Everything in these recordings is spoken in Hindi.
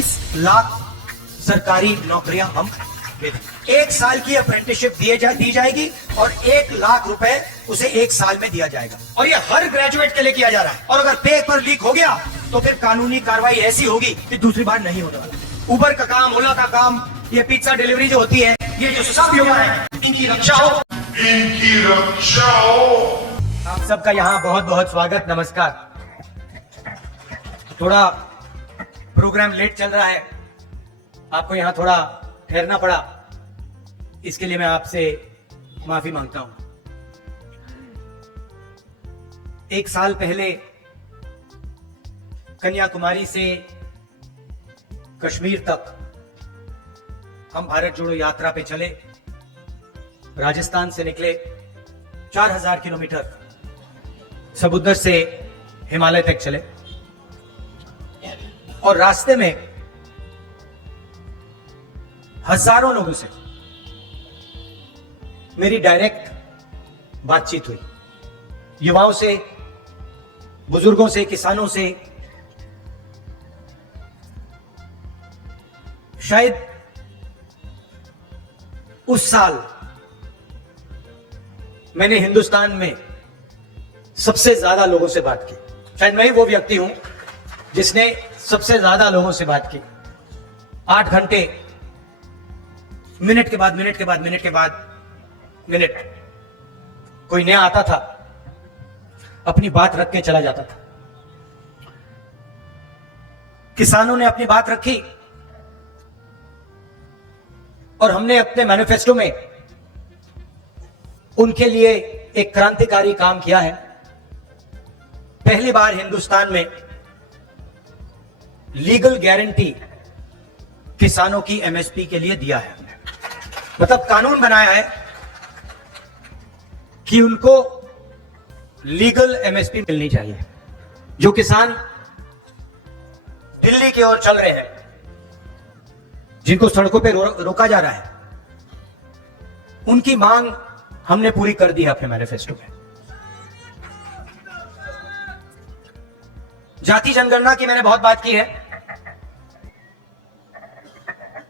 22 लाख सरकारी नौकरियां हम दे देंगे। 1 साल की अप्रेंटिसशिप दी जाएगी और 1 लाख रुपए उसे 1 साल में दिया जाएगा, और ये हर ग्रेजुएट के लिए किया जा रहा है। और अगर पेपर लीक हो गया तो फिर कानूनी कार्रवाई ऐसी होगी कि दूसरी बार नहीं होने वाला। उबर का काम, ओला का काम, ये पिज्जा डिलीवरी जो होती है, ये जो सब युवा है, इनकी रक्षा हो, इनकी रक्षा हो। आप सबका यहाँ बहुत बहुत स्वागत, नमस्कार। थोड़ा प्रोग्राम लेट चल रहा है, आपको यहाँ थोड़ा ठहरना पड़ा, इसके लिए मैं आपसे माफी मांगता हूं। 1 साल पहले कन्याकुमारी से कश्मीर तक हम भारत जोड़ो यात्रा पे चले। राजस्थान से निकले, 4000 किलोमीटर समुद्र से हिमालय तक चले, और रास्ते में हजारों लोगों से मेरी डायरेक्ट बातचीत हुई। युवाओं से, बुजुर्गों से, किसानों से। शायद उस साल मैंने हिंदुस्तान में सबसे ज्यादा लोगों से बात की। शायद मैं ही वो व्यक्ति हूं जिसने सबसे ज्यादा लोगों से बात की। 8 घंटे, मिनट के बाद मिनट के बाद मिनट के बाद मिनट। कोई नया आता था, अपनी बात रख के चला जाता था। किसानों ने अपनी बात रखी, और हमने अपने मैनिफेस्टो में उनके लिए एक क्रांतिकारी काम किया है। पहली बार हिंदुस्तान में लीगल गारंटी किसानों की एमएसपी के लिए दिया है। मतलब कानून बनाया है कि उनको लीगल एमएसपी मिलनी चाहिए। जो किसान दिल्ली की ओर चल रहे हैं, जिनको सड़कों पे रोका जा रहा है, उनकी मांग हमने पूरी कर दी है अपने मैनिफेस्टो में। जाति जनगणना की मैंने बहुत बात की है,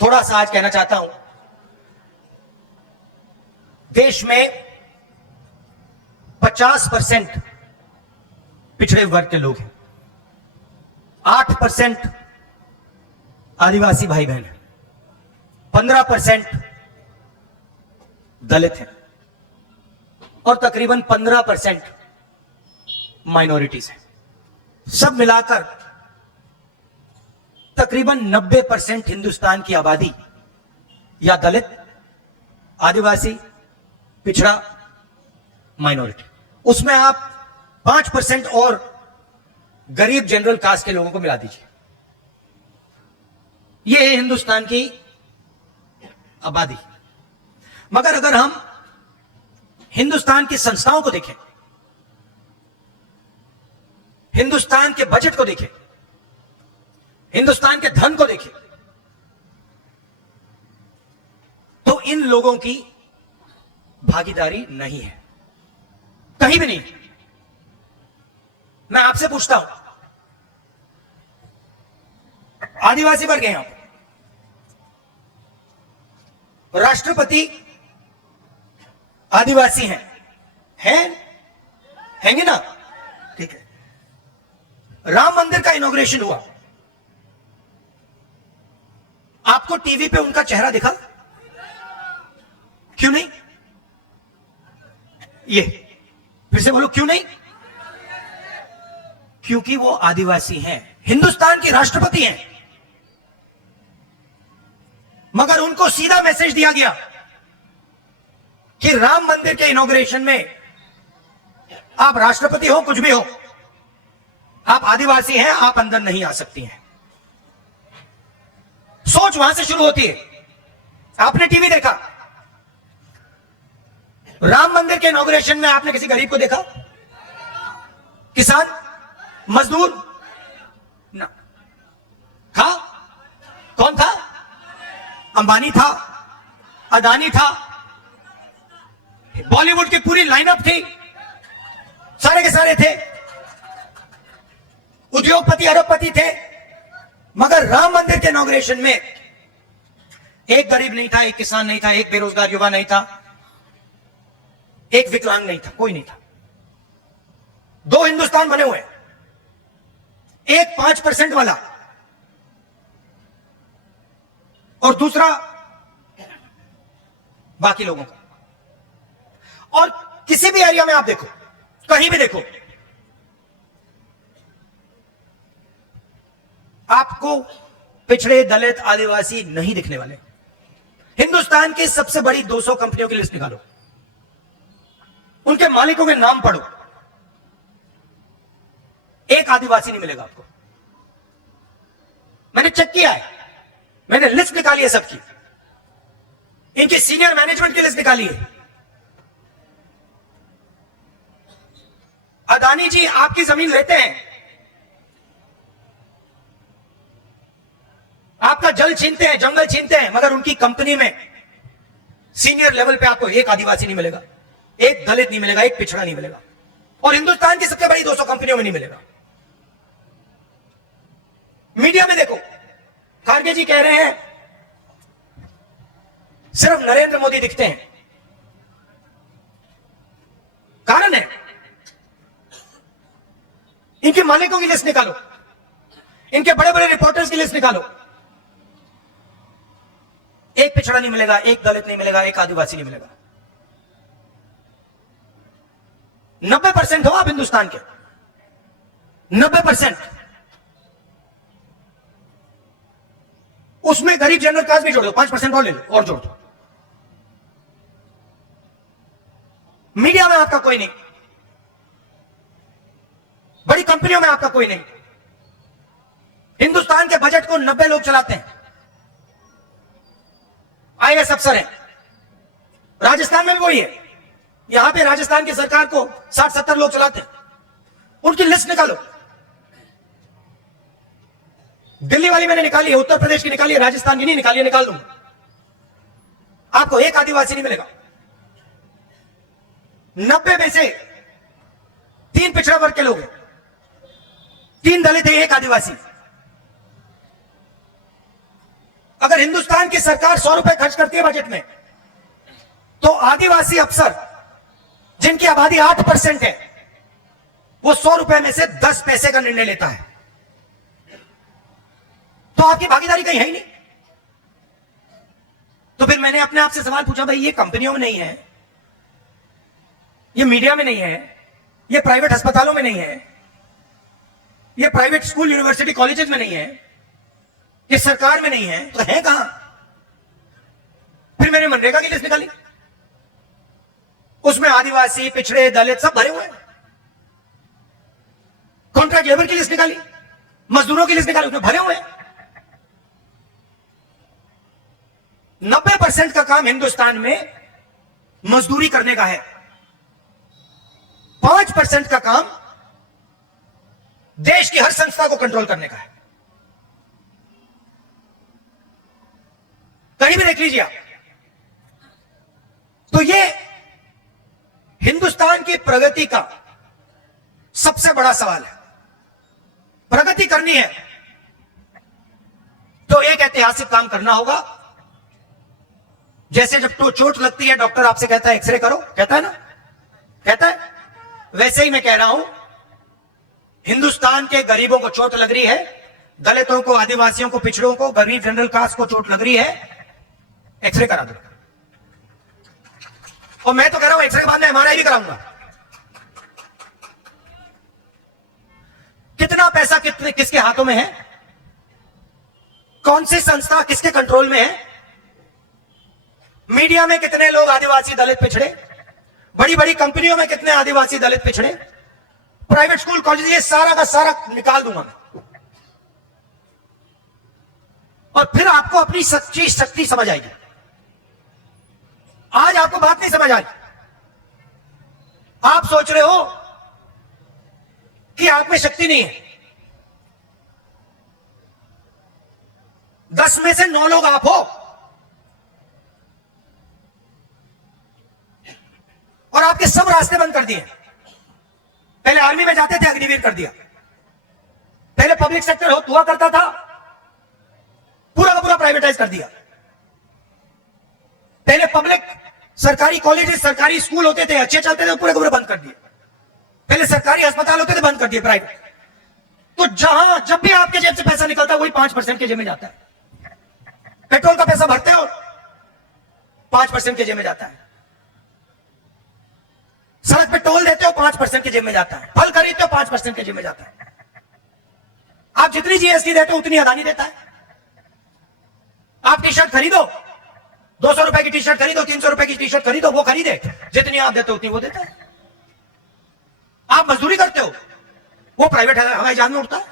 थोड़ा सा आज कहना चाहता हूं। देश में 50% पिछड़े वर्ग के लोग हैं, 8% आदिवासी भाई बहन हैं, 15% दलित हैं, और तकरीबन 15% माइनॉरिटीज हैं। सब मिलाकर तकरीबन 90% हिंदुस्तान की आबादी या दलित, आदिवासी, पिछड़ा, माइनॉरिटी। उसमें आप 5% और गरीब जनरल कास्ट के लोगों को मिला दीजिए। यह है हिंदुस्तान की आबादी। मगर अगर हम हिंदुस्तान की संस्थाओं को देखें, हिंदुस्तान के बजट को देखें, हिंदुस्तान के धन को देखें, तो इन लोगों की भागीदारी नहीं है, कहीं भी नहीं। मैं आपसे पूछता हूं, आदिवासी वर्ग हैं आप, राष्ट्रपति आदिवासी हैं, हैंगे ना? ठीक है। राम मंदिर का इनॉग्रेशन हुआ, आपको टीवी पे उनका चेहरा दिखा? क्यों नहीं? ये फिर से बोलो, क्यों नहीं? क्योंकि वो आदिवासी हैं, हिंदुस्तान के राष्ट्रपति हैं। मगर उनको सीधा मैसेज दिया गया कि राम मंदिर के इनॉग्रेशन में आप राष्ट्रपति हो, कुछ भी हो, आप आदिवासी हैं, आप अंदर नहीं आ सकती हैं। सोच वहां से शुरू होती है। आपने टीवी देखा, राम मंदिर के इनॉग्रेशन में आपने किसी गरीब को देखा? किसान, मजदूर ना था? कौन था? अंबानी था, अदानी था, बॉलीवुड की पूरी लाइनअप थी, सारे के सारे थे, उद्योगपति, अरबपति थे, मगर राम मंदिर के इनॉग्रेशन में एक गरीब नहीं था, एक किसान नहीं था, एक बेरोजगार युवा नहीं था, एक विकलांग नहीं था, कोई नहीं था। दो हिंदुस्तान बने हुए, एक 5% वाला और दूसरा बाकी लोगों का। और किसी भी एरिया में आप देखो, कहीं भी देखो, आपको पिछड़े, दलित, आदिवासी नहीं दिखने वाले। हिंदुस्तान की सबसे बड़ी 200 कंपनियों की लिस्ट निकालो, उनके मालिकों के नाम पढ़ो, एक आदिवासी नहीं मिलेगा आपको। मैंने चेक किया है, मैंने लिस्ट निकाली है सबकी, इनकी सीनियर मैनेजमेंट की लिस्ट निकाली है। अदानी जी आपकी जमीन लेते हैं, आपका जल छीनते हैं, जंगल छीनते हैं, मगर उनकी कंपनी में सीनियर लेवल पे आपको एक आदिवासी नहीं मिलेगा, एक दलित नहीं मिलेगा, एक पिछड़ा नहीं मिलेगा, और हिंदुस्तान की सबसे बड़ी 200 कंपनियों में नहीं मिलेगा। मीडिया में देखो, खारगे जी कह रहे हैं सिर्फ नरेंद्र मोदी दिखते हैं। कारण है, इनके मालिकों की लिस्ट निकालो, इनके बड़े बड़े रिपोर्टर्स की लिस्ट निकालो, एक पिछड़ा नहीं मिलेगा, एक दलित नहीं मिलेगा, एक आदिवासी नहीं मिलेगा। 90% हो आप हिंदुस्तान के, 90%। उसमें गरीब जनरल कास्ट भी जोड़ दो, 5% और ले लो, और जोड़ दो। मीडिया में आपका कोई नहीं, बड़ी कंपनियों में आपका कोई नहीं। हिंदुस्तान के बजट को 90 लोग चलाते हैं, आईएएस अफसर हैं। राजस्थान में भी वही है, यहां पे राजस्थान की सरकार को 60-70 लोग चलाते हैं। उनकी लिस्ट निकालो। दिल्ली वाली मैंने निकाली है, उत्तर प्रदेश की निकाली है, राजस्थान की नहीं निकाली है, निकाल दूंगा। आपको एक आदिवासी नहीं मिलेगा। 90 में से 3 पिछड़ा वर्ग के लोग हैं, 3 दलित हैं, एक आदिवासी। अगर हिंदुस्तान की सरकार 100 रुपए खर्च करती है बजट में, तो आदिवासी अफसर जिनकी आबादी 8% है, वो 100 रुपए में से 10 पैसे का निर्णय लेता है। तो आपकी भागीदारी कहीं है ही नहीं। तो फिर मैंने अपने आप से सवाल पूछा, भाई ये कंपनियों में नहीं है, ये मीडिया में नहीं है, ये प्राइवेट अस्पतालों में नहीं है, ये प्राइवेट स्कूल, यूनिवर्सिटी, कॉलेजेस में नहीं है, ये सरकार में नहीं है, तो है कहां? फिर मैंने मनरेगा की लिस्ट निकाली, उसमें आदिवासी, पिछड़े, दलित सब भरे हुए हैं। कॉन्ट्रैक्ट लेबर की लिस्ट निकाली, मजदूरों की लिस्ट निकाली, उसमें भरे हुए हैं। 90% का काम हिंदुस्तान में मजदूरी करने का है, 5% का काम देश की हर संस्था को कंट्रोल करने का है। कहीं भी देख लीजिए आप। तो ये हिंदुस्तान की प्रगति का सबसे बड़ा सवाल है। प्रगति करनी है तो एक ऐतिहासिक काम करना होगा। जैसे जब तो चोट लगती है, डॉक्टर आपसे कहता है एक्सरे करो, कहता है ना, कहता है, वैसे ही मैं कह रहा हूं, हिंदुस्तान के गरीबों को चोट लग रही है, दलितों को, आदिवासियों को, पिछड़ों को, गरीब जनरल कास्ट को चोट लग रही है, एक्सरे करा दो। और मैं तो कह रहा हूं एक्सरे के बाद में एमआरआई भी कराऊंगा। कितना पैसा किसके हाथों में है, कौन सी संस्था किसके कंट्रोल में है, मीडिया में कितने लोग आदिवासी, दलित, पिछड़े, बड़ी बड़ी कंपनियों में कितने आदिवासी, दलित, पिछड़े, प्राइवेट स्कूल, कॉलेज, ये सारा का सारा निकाल दूंगा मैं। और फिर आपको अपनी सच्ची शक्ति समझ आएगी। आज आपको बात नहीं समझ आई। आप सोच रहे हो कि आप में शक्ति नहीं है। 10 में से 9 लोग आप हो, और आपके सब रास्ते बंद कर दिए। पहले आर्मी में जाते थे, अग्निवीर कर दिया। पहले पब्लिक सेक्टर हुआ करता था, प्राइवेटाइज कर दिया। पहले पब्लिक सरकारी कॉलेजेस सरकारी स्कूल होते थे, अच्छे चलते थे, पूरे पूरे बंद कर दिए। पहले सरकारी अस्पताल होते थे, बंद कर दिए प्राइवेट। तो जहां जब भी आपके जेब से पैसा निकलता है वही 5% के जेब में जाता है। पेट्रोल का पैसा भरते हो 5% के जेब में जाता है, सड़क पे टोल देते हो 5% के जेब में जाता है, फल खरीदते हो 5% के जेब में जाता है। आप जितनी जीएसटी देते हो उतनी अदानी देता है। आप टी शर्ट खरीदो, 200 रुपए की टी शर्ट खरीदो, 300 रुपए की टी शर्ट खरीदो, वो खरीदे, जितनी आप देते हो उतनी वो देता है। आप मजदूरी करते हो, वो प्राइवेट हवाई जहाज में उड़ता है,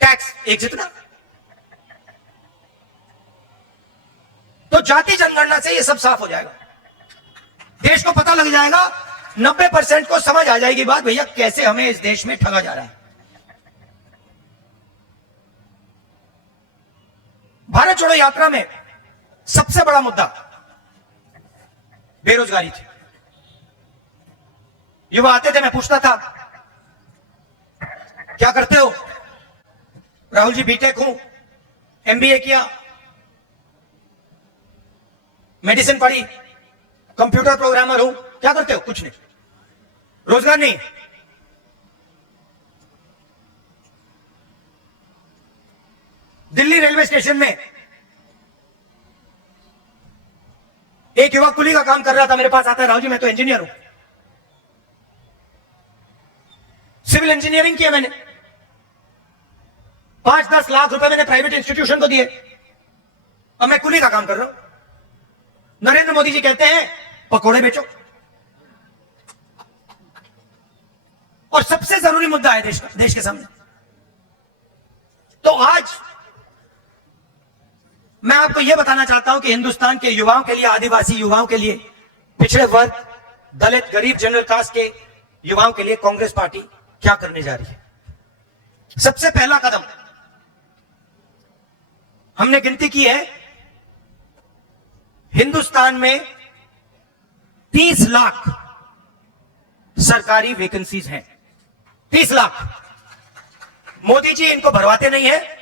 टैक्स एक जितना। तो जाति जनगणना से ये सब साफ हो जाएगा, देश को पता लग जाएगा, 90% को समझ आ जाएगी बात, भैया कैसे हमें इस देश में ठगा जा रहा है। भारत छोड़ो यात्रा में सबसे बड़ा मुद्दा बेरोजगारी थी। युवा आते थे, मैं पूछता था क्या करते हो? राहुल जी बीटेक हूं, एमबीए किया, मेडिसिन पढ़ी, कंप्यूटर प्रोग्रामर हूं, क्या करते हो? कुछ नहीं, रोजगार नहीं। दिल्ली रेलवे स्टेशन में एक युवक कुली का काम कर रहा था, मेरे पास आता है, राहुल जी मैं तो इंजीनियर हूं, सिविल इंजीनियरिंग किया मैंने, 5-10 लाख रुपए मैंने प्राइवेट इंस्टीट्यूशन को दिए, अब मैं कुली का काम कर रहा हूं। नरेंद्र मोदी जी कहते हैं पकोड़े बेचो। और सबसे जरूरी मुद्दा है देश के सामने। तो आज मैं आपको यह बताना चाहता हूं कि हिंदुस्तान के युवाओं के लिए, आदिवासी युवाओं के लिए, पिछड़े वर्ग, दलित, गरीब, जनरल कास्ट के युवाओं के लिए कांग्रेस पार्टी क्या करने जा रही है। सबसे पहला कदम हमने गिनती की है, हिंदुस्तान में 30 लाख सरकारी वैकेंसीज हैं, 30 लाख। मोदी जी इनको भरवाते नहीं है,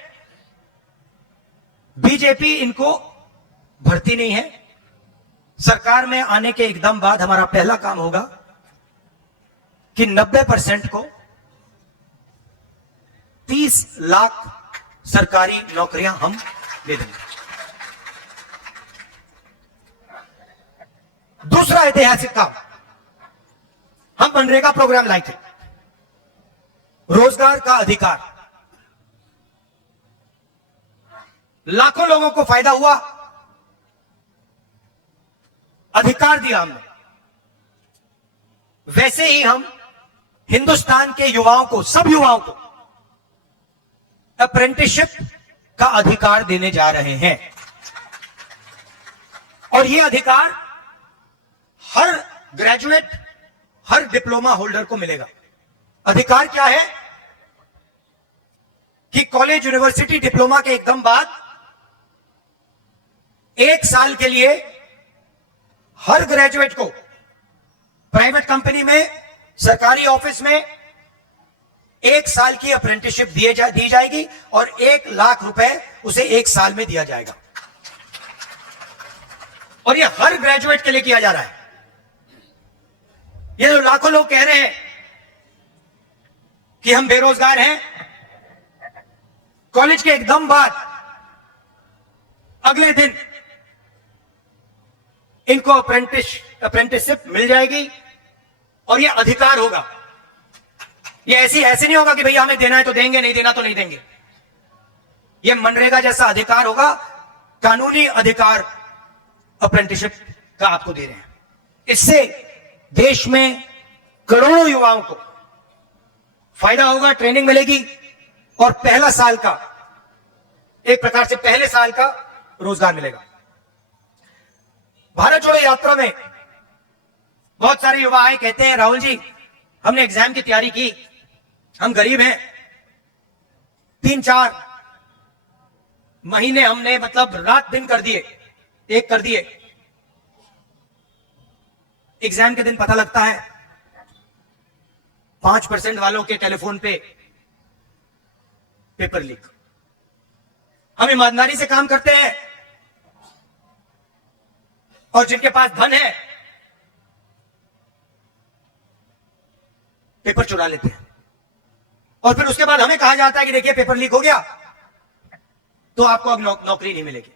बीजेपी इनको भरती नहीं है। सरकार में आने के एकदम बाद हमारा पहला काम होगा कि 90% को 30 लाख सरकारी नौकरियां हम दे देंगे। दूसरा ऐतिहासिक काम, हम मनरेगा प्रोग्राम लाए थे, रोजगार का अधिकार, लाखों लोगों को फायदा हुआ, अधिकार दिया हमने। वैसे ही हम हिंदुस्तान के युवाओं को, सब युवाओं को अप्रेंटिसशिप का अधिकार देने जा रहे हैं। और यह अधिकार हर ग्रेजुएट, हर डिप्लोमा होल्डर को मिलेगा। अधिकार क्या है कि कॉलेज, यूनिवर्सिटी, डिप्लोमा के एकदम बाद 1 साल के लिए हर ग्रेजुएट को प्राइवेट कंपनी में, सरकारी ऑफिस में 1 साल की अप्रेंटिसशिप दी जाएगी और 1 लाख रुपए उसे 1 साल में दिया जाएगा। और यह हर ग्रेजुएट के लिए किया जा रहा है। ये लाखों लोग कह रहे हैं कि हम बेरोजगार हैं, कॉलेज के एकदम बाद अगले दिन इनको अप्रेंटिसशिप मिल जाएगी और यह अधिकार होगा। ये ऐसे नहीं होगा कि भैया हमें देना है तो देंगे, नहीं देना तो नहीं देंगे। यह मनरेगा जैसा अधिकार होगा, कानूनी अधिकार अप्रेंटिसशिप का आपको दे रहे हैं। इससे देश में करोड़ों युवाओं को फायदा होगा, ट्रेनिंग मिलेगी और पहला साल का, एक प्रकार से पहले साल का रोजगार मिलेगा। भारत जोड़ो यात्रा में बहुत सारे युवा आए, कहते हैं राहुल जी हमने एग्जाम की तैयारी की, हम गरीब हैं, 3-4 महीने हमने मतलब रात दिन कर दिए, एक कर दिए, एग्जाम के दिन पता लगता है 5% वालों के टेलीफोन पे पेपर लीक, हम ईमानदारी से काम करते हैं और जिनके पास धन है पेपर चुरा लेते हैं और फिर उसके बाद हमें कहा जाता है कि देखिए पेपर लीक हो गया तो आपको अब नौकरी नहीं मिलेगी।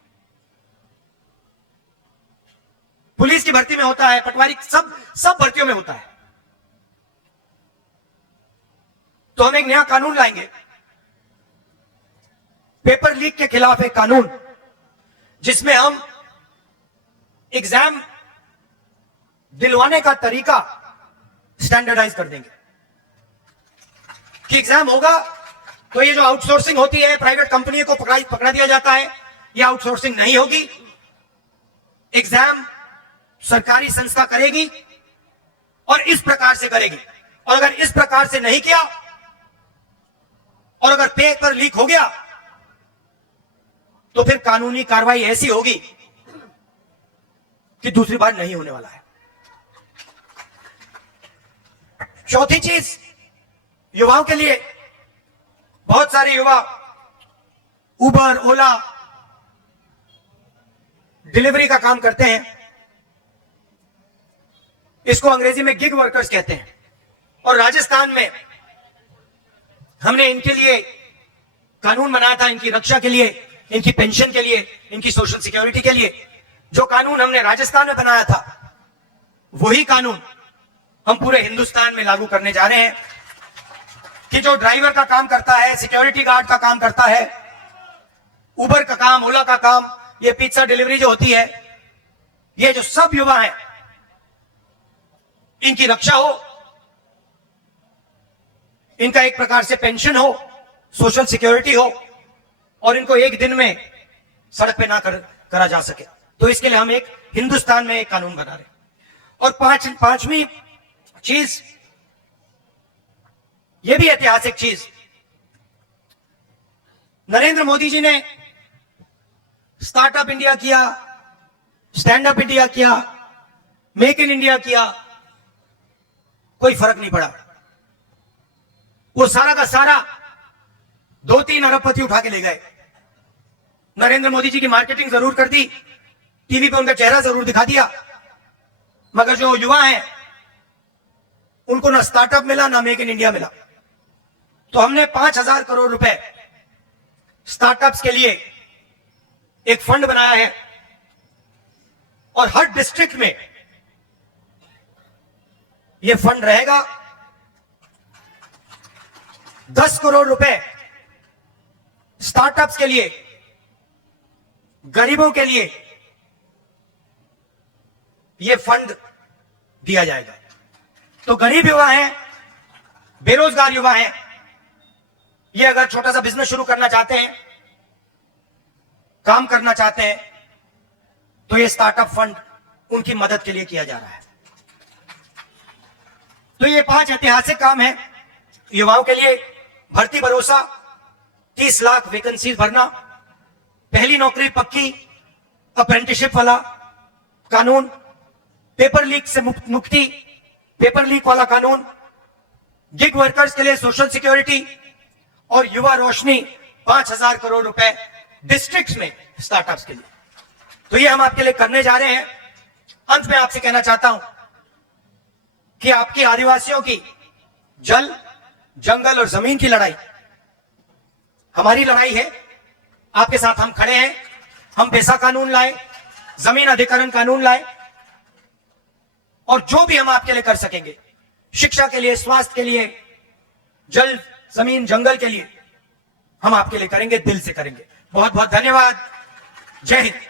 पुलिस की भर्ती में होता है, पटवारी सब भर्तियों में होता है। तो हम एक नया कानून लाएंगे, पेपर लीक के खिलाफ एक कानून, जिसमें हम एग्जाम दिलवाने का तरीका स्टैंडर्डाइज कर देंगे कि एग्जाम होगा तो ये जो आउटसोर्सिंग होती है, प्राइवेट कंपनियों को पकड़ा दिया जाता है, ये आउटसोर्सिंग नहीं होगी। एग्जाम सरकारी संस्था करेगी और इस प्रकार से करेगी। और अगर इस प्रकार से नहीं किया और अगर पेपर लीक हो गया तो फिर कानूनी कार्रवाई ऐसी होगी कि दूसरी बार नहीं होने वाला है। चौथी चीज, युवाओं के लिए, बहुत सारे युवा उबर, ओला, डिलीवरी का काम करते हैं। इसको अंग्रेजी में गिग वर्कर्स कहते हैं। और राजस्थान में हमने इनके लिए कानून बनाया था, इनकी रक्षा के लिए, इनकी पेंशन के लिए, इनकी सोशल सिक्योरिटी के लिए। जो कानून हमने राजस्थान में बनाया था वही कानून हम पूरे हिंदुस्तान में लागू करने जा रहे हैं कि जो ड्राइवर का काम करता है, सिक्योरिटी गार्ड का काम करता है, उबर का काम, ओला का काम, ये पिज्जा डिलीवरी जो होती है, ये जो सब युवा हैं इनकी रक्षा हो, इनका एक प्रकार से पेंशन हो, सोशल सिक्योरिटी हो और इनको एक दिन में सड़क पे ना करा जा सके। तो इसके लिए हम एक हिंदुस्तान में एक कानून बना रहे हैं। और पांचवी चीज, यह भी ऐतिहासिक चीज, नरेंद्र मोदी जी ने स्टार्टअप इंडिया किया, स्टैंड अप इंडिया किया, मेक इन इंडिया किया, कोई फर्क नहीं पड़ा। वो सारा का सारा 2-3 अरबपति उठा के ले गए। नरेंद्र मोदी जी की मार्केटिंग जरूर कर दी, टीवी पे उनका चेहरा जरूर दिखा दिया, मगर जो युवा हैं उनको ना स्टार्टअप मिला, ना मेक इन इंडिया मिला। तो हमने 5,000 करोड़ रुपए स्टार्टअप्स के लिए एक फंड बनाया है और हर डिस्ट्रिक्ट में यह फंड रहेगा। 10 करोड़ रुपए स्टार्टअप्स के लिए, गरीबों के लिए यह फंड दिया जाएगा। तो गरीब युवा हैं, बेरोजगार युवा हैं, ये अगर छोटा सा बिजनेस शुरू करना चाहते हैं, काम करना चाहते हैं, तो ये स्टार्टअप फंड उनकी मदद के लिए किया जा रहा है। तो ये 5 ऐतिहासिक काम है युवाओं के लिए। भर्ती भरोसा, 30 लाख वैकेंसी भरना, पहली नौकरी पक्की, अप्रेंटिसशिप वाला कानून, पेपर लीक से मुक्ति, पेपर लीक वाला कानून, गिग वर्कर्स के लिए सोशल सिक्योरिटी और युवा रोशनी 5,000 करोड़ रुपए डिस्ट्रिक्ट्स में स्टार्टअप्स के लिए। तो ये हम आपके लिए करने जा रहे हैं। अंत में आपसे कहना चाहता हूं कि आपकी आदिवासियों की जल, जंगल और जमीन की लड़ाई हमारी लड़ाई है। आपके साथ हम खड़े हैं। हम पैसा कानून लाए, जमीन अधिकरण कानून लाए और जो भी हम आपके लिए कर सकेंगे, शिक्षा के लिए, स्वास्थ्य के लिए, जल, जमीन, जंगल के लिए, हम आपके लिए करेंगे, दिल से करेंगे। बहुत बहुत धन्यवाद। जय हिंद।